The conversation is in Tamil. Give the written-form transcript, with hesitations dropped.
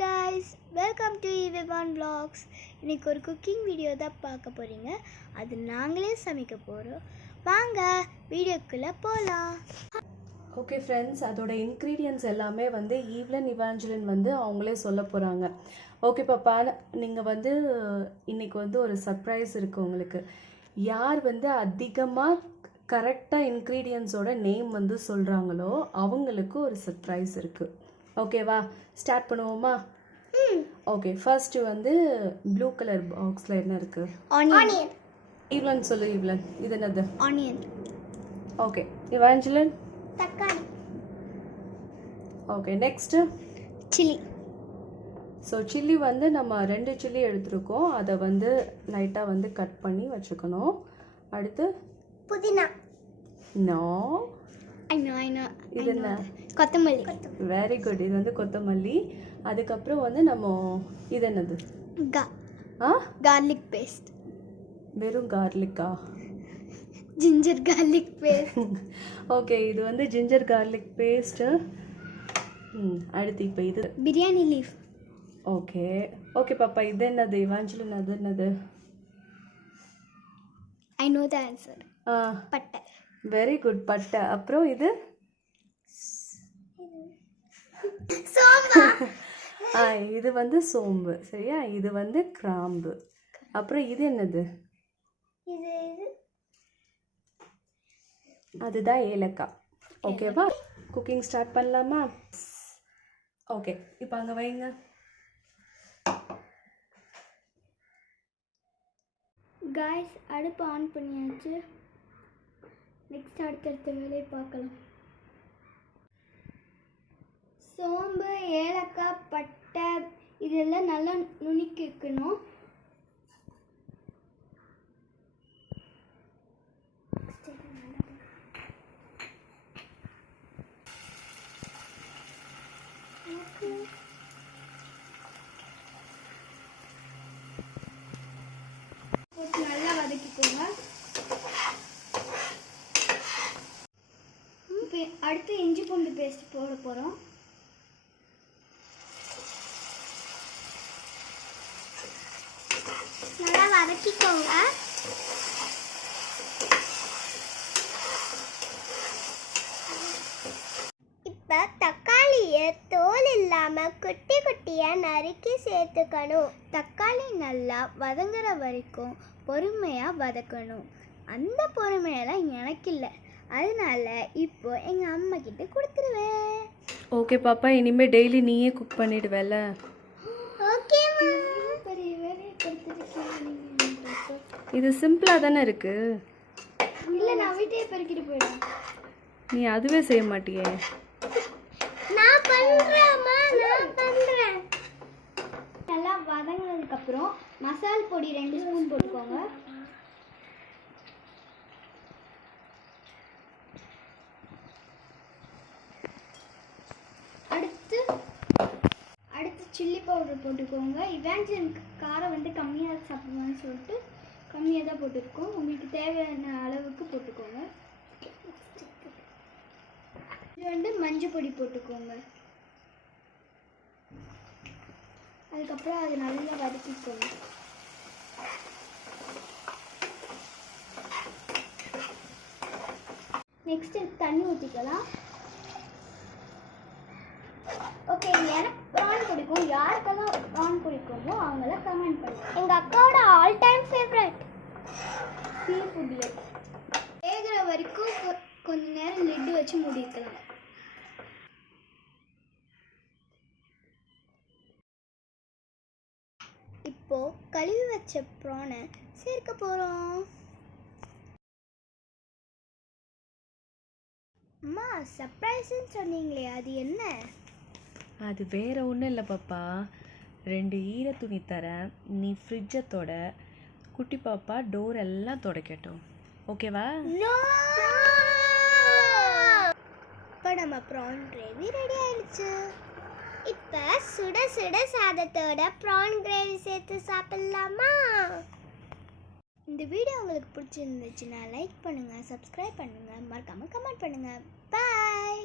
guys, welcome to Evan Vlogs. இன்னைக்கு ஒரு குக்கிங் வீடியோ தான் பார்க்க போறீங்க. அது நாங்களே சமைக்க போறோம். வாங்க வீடியோக்குள்ள போலாம். ஓகே ஃப்ரெண்ட்ஸ், அதோட இன்க்ரீடியன்ட்ஸ் எல்லாமே வந்து இவாஞ்சலின் வந்து அவங்களே சொல்ல போகிறாங்க. ஓகே பாப்பா, நீங்கள் வந்து இன்றைக்கி வந்து ஒரு சர்ப்ரைஸ் இருக்குது உங்களுக்கு. யார் வந்து அதிகமாக கரெக்டாக இன்க்ரீடியன்ஸோட நேம் வந்து சொல்கிறாங்களோ அவங்களுக்கு ஒரு சர்ப்ரைஸ் இருக்குது. ஓகேவா, ஸ்டார்ட் பண்ணுவோமா? ஓகே, ஃபர்ஸ்ட் வந்து ப்ளூ கலர் பாக்ஸில் என்ன இருக்குது? ஆனியன். ஈவ்லன் சொல்லு. ஈவ்லன், இது என்னது? ஆனியன். Okay, Evangeline? தக்காளி. Okay, next chilli. So chilli வந்து நம்ம 2 சில்லி எடுத்துருக்கோம். அதை வந்து லைட்டாக வந்து கட் பண்ணி வச்சுக்கணும். அடுத்து புதினா. நோ, இது என்ன? கொத்தமல்லி. வெரி குட், இது வந்து கொத்தமல்லி. அதுக்கப்புறம் வந்து நம்ம இது என்னது? Garlic paste. வெறும் கார்லிக்கா? Ginger garlic paste. ஓகே, இது வந்து ஜிஞ்சர் கார்லிக் பேஸ்ட்டு. அடுத்து இப்போ இது பிரியாணி லீஃப். ஓகே ஓகே பாப்பா, இது என்னது? இவாஞ்சலின், அது என்னது? I know the answer. பட்டை. வெரி குட், பட்டை. அப்புறம் இது இது வந்து சோம்பு. சரியா, இது வந்து கிராம்பு. அப்புறம் இது என்னது? அதுதான் ஏலக்காய். ஓகேவா, குக்கிங் ஸ்டார்ட் பண்ணலாமா? ஓகே, இப்போ அங்கே வைங்க. காய்ஸ், அடுப்பு ஆன் பண்ணியாச்சு. நெக்ஸ்ட் அடுத்தடுத்த வேலையை பார்க்கலாம். சோம்பு, ஏலக்காய், பட்டை இதெல்லாம் நல்லா நுணுக்கிக்கணும். நல்லா வதக்கிக்கோங்க. இப்போ அடுத்து இஞ்சி பூண்டு பேஸ்ட் போட போகிறோம். நல்லா வதக்கிக்கோங்க. இப்போ தக்காளியை தோல் இல்லாமல் குட்டி குட்டியாக நறுக்கி சேர்த்துக்கணும். தக்காளி நல்லா வதங்குற வரைக்கும் பொறுமையாக வதக்கணும். அந்த பொறுமையெல்லாம் எனக்கு இல்லை, அதனால இப்போ எங்கள் அம்மா கிட்ட கொடுத்துருவேன். ஓகே பாப்பா, இனிமேல் டெய்லி நீயே குக் பண்ணிடுவேல? ஓகேம்மா. இது சிம்பிளாக தானே இருக்கு. இல்லை, நான் வீட்டையே பெருக்கிட்டு போயிடுவேன். நீ அதுவே செய்ய மாட்டியே? நான் பண்றேன்மா, நான் பண்றேன். நல்லா வதங்கினதுக்கு அப்புறம் மசால் பொடி 2 ஸ்பூன் போட்டுக்கோங்க. அடுத்து சில்லி பவுடர் போட்டுக்கோங்க. இவாஞ்சலினுக்கு காரம் வந்து கம்மியாக சாப்பிடுவான்னு சொல்லிட்டு கம்மியாக தான் போட்டுருக்கோம். உங்களுக்கு தேவையான அளவுக்கு போட்டுக்கோங்க. இது வந்து மஞ்சள் பொடி போட்டுக்கோங்க. அதுக்கப்புறம் அது நல்லா வதக்கிக்கோங்க. நெக்ஸ்ட் தண்ணி ஊற்றிக்கலாம். ஓகே, எனக்கு ப்ரான் பிடிக்கும். யாருக்கெல்லாம் ப்ரான் பிடிக்குமோ அவங்களாம் கமெண்ட் பண்ணுங்க. எங்கள் அக்காவோட ஆல் டைம் ஃபேவரட் சீ ஃபுட்ல. வேகிற வரைக்கும் கொஞ்ச நேரம் லிட்டு வச்சு மூடிக்கலாம். இப்போ கழுவி வச்ச ப்ரானை சேர்க்க போகிறோம். அம்மா, சர்ப்ரைஸ்ன்னு சொன்னீங்களே, அது என்ன? அது வேற ஒன்றும் இல்லை பாப்பா. 2 ஈர துணி தரேன், நீ ஃப்ரிட்ஜை தொட, குட்டி பாப்பா டோர் எல்லாம் துடைக்கட்டும். ஓகேவா? இப்போ நம்ம ப்ரான் கிரேவி ரெடி ஆயிடுச்சு. இப்போ சுட சுட சாதத்தோட ப்ரான் கிரேவி சேர்த்து சாப்பிடலாமா? இந்த வீடியோ உங்களுக்கு பிடிச்சிருந்துச்சுன்னா லைக் பண்ணுங்கள், சப்ஸ்கிரைப் பண்ணுங்கள், மறக்காமல் கமெண்ட் பண்ணுங்கள். பாய்.